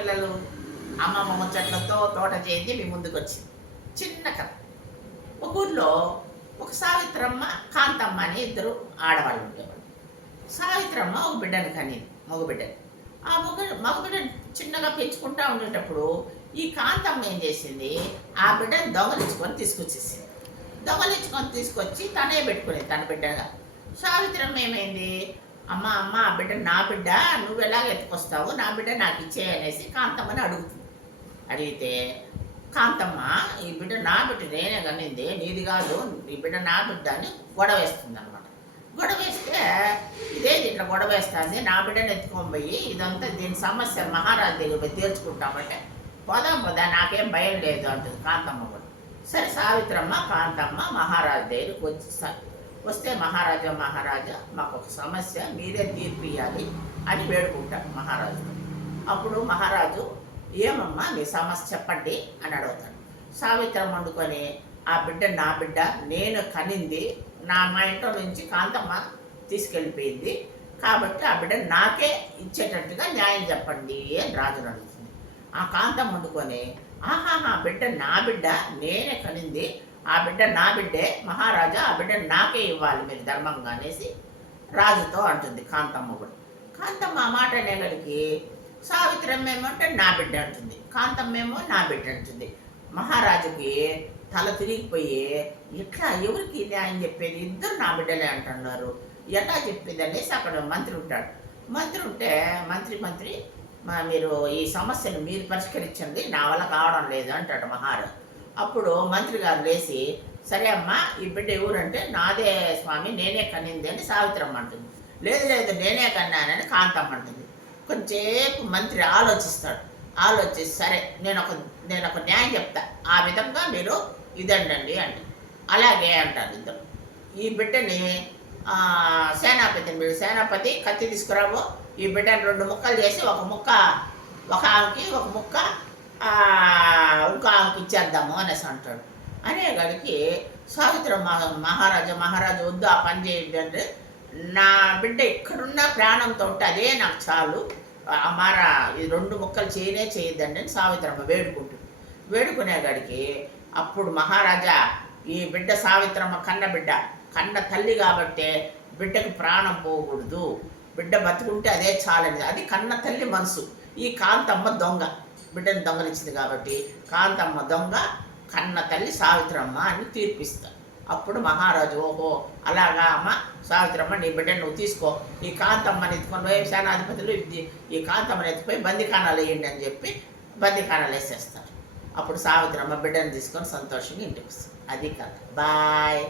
పిల్లలు? అమ్మమ్మ ముచ్చట్లతో తోట చేసి మీ ముందుకొచ్చింది. చిన్న కథ. ఒక ఊర్లో ఒక సావిత్రమ్మ, కాంతమ్మ అని ఇద్దరు ఆడవాళ్ళు ఉండేవాళ్ళు. సావిత్రమ్మ ఒక బిడ్డను కనింది, మగబిడ్డని. ఆ మగబిడ్డని చిన్నగా పెంచుకుంటా ఉండేటప్పుడు ఈ కాంతమ్మ ఏం చేసింది, ఆ బిడ్డని దొంగలించుకొని తీసుకొచ్చేసింది. దొంగలించుకొని తీసుకొచ్చి తనే పెట్టుకునేది తన బిడ్డగా. సావిత్రమ్మ ఏమైంది, అమ్మ అమ్మ ఆ బిడ్డ నా బిడ్డ, నువ్వు ఎలాగ ఎత్తుకొస్తావు, నా బిడ్డ నాకు ఇచ్చేయనేసి కాంతమ్మని అడుగుతుంది. అడిగితే కాంతమ్మ ఈ బిడ్డ నా బిడ్డ నేనే కనింది, నీది కాదు, ఈ బిడ్డ నా బిడ్డ అని గొడవ వేస్తుంది అనమాట. గొడవ వేస్తే ఇదేది ఇట్లా గొడవ వేస్తుంది, నా బిడ్డను ఎత్తుకొని పోయి ఇదంతా దీని సమస్య మహారాజు దగ్గర పోయి తీర్చుకుంటామంటే పోదాం పోదా నాకేం భయం లేదు అంటుంది కాంతమ్మ కూడా. సరే సావిత్రమ్మ కాంతమ్మ మహారాజు దగ్గరికి వస్తే మహారాజా మహారాజా మాకు ఒక సమస్య మీరే తీర్పు ఇవ్వాలి అని వేడుకుంటాడు మహారాజు. అప్పుడు మహారాజు ఏమమ్మా మీ సమస్య చెప్పండి అని అడుగుతాడు. సావిత్రమ్మ వండుకొని ఆ బిడ్డ నా బిడ్డ, నేను కనింది, మా ఇంట్లో నుంచి కాంతమ్మ తీసుకెళ్ళిపోయింది కాబట్టి ఆ బిడ్డ నాకే ఇచ్చేటట్టుగా న్యాయం చెప్పండి అని రాజును అడుగుతుంది. ఆ కాంతమ్మ వండుకొని ఆహాహా బిడ్డ నా బిడ్డ, నేనే కనింది, ఆ బిడ్డ నా బిడ్డే మహారాజా, ఆ బిడ్డ నాకే ఇవ్వాలి మీరు ధర్మంగా అనేసి రాజుతో అంటుంది కాంతమ్మ కూడా. కాంతమ్మ ఆ మాట అనేగడికి సావిత్రమ్మ ఏమంటే నా బిడ్డ అంటుంది, కాంతమ్మ ఏమో నా బిడ్డ అంటుంది. మహారాజుకి తల తిరిగిపోయి ఇట్లా ఎవరికి న్యాయం చెప్పేది, ఇద్దరు నా బిడ్డలే అంటున్నారు, ఎట్లా చెప్పేది అనేసి అక్కడ మంత్రి ఉంటాడు. మంత్రి ఉంటే మంత్రి మీరు ఈ సమస్యను మీరు పరిష్కరించండి, నా వల్ల కావడం లేదు అంటాడు మహారాజు. అప్పుడు మంత్రి గారు లేచి సరే అమ్మా ఈ బిడ్డ ఎవరంటే నాదే స్వామి, నేనే కనింది అని సావిత్రమ్మ అంటుంది. లేదు లేదు నేనే కన్నానని కాంతమ్మ అంటుంది. కొంచెంసేపు మంత్రి ఆలోచిస్తాడు. ఆలోచిస్తే సరే నేను ఒక న్యాయం చెప్తా, ఆ విధంగా మీరు ఇదండి అంటే అలాగే అంటారు ఇద్దరు. ఈ బిడ్డని సేనాపతి కత్తి తీసుకురావో, ఈ బిడ్డని 2 ముక్కలు చేసి ఒక ముక్క ఒక ఆమెకి, ఒక ముక్క ఇంకో ఆమెకి ఇచ్చేద్దాము అనేసి అంటాడు. అనేగడికి సావిత్రమ్మ మహారాజు వద్దు ఆ పని చేయండి అంటే, నా బిడ్డ ఎక్కడున్నా ప్రాణంతో ఉంటే అదే నాకు చాలు, ఈ 2 ముక్కలు చేయొద్దండి అని సావిత్రమ్మ వేడుకునేగడికి అప్పుడు మహారాజా ఈ బిడ్డ సావిత్రమ్మ కన్న తల్లి కాబట్టే బిడ్డకు ప్రాణం పోకూడదు, బిడ్డ బతుకుంటే అదే చాలని, అది కన్న తల్లి మనసు. ఈ కాంతమ్మ దొంగ, బిడ్డను దొంగలించింది కాబట్టి కాంతమ్మ దొంగ, కన్న తల్లి సావిత్రమ్మ అని తీర్పిస్తారు. అప్పుడు మహారాజు ఓహో అలాగా అమ్మ సావిత్రమ్మ నీ బిడ్డను నువ్వు తీసుకో, ఈ కాంతమ్మని ఎత్తుకొని పోయి సేనాధిపతులు ఈ కాంతమ్మని ఎత్తుకుపోయి బందిఖానాలు వేయండి అని చెప్పి బందిఖానాలు వేసేస్తారు. అప్పుడు సావిత్రమ్మ బిడ్డను తీసుకొని సంతోషంగా ఇంటికి వస్తుంది. అది కథ. బాయ్.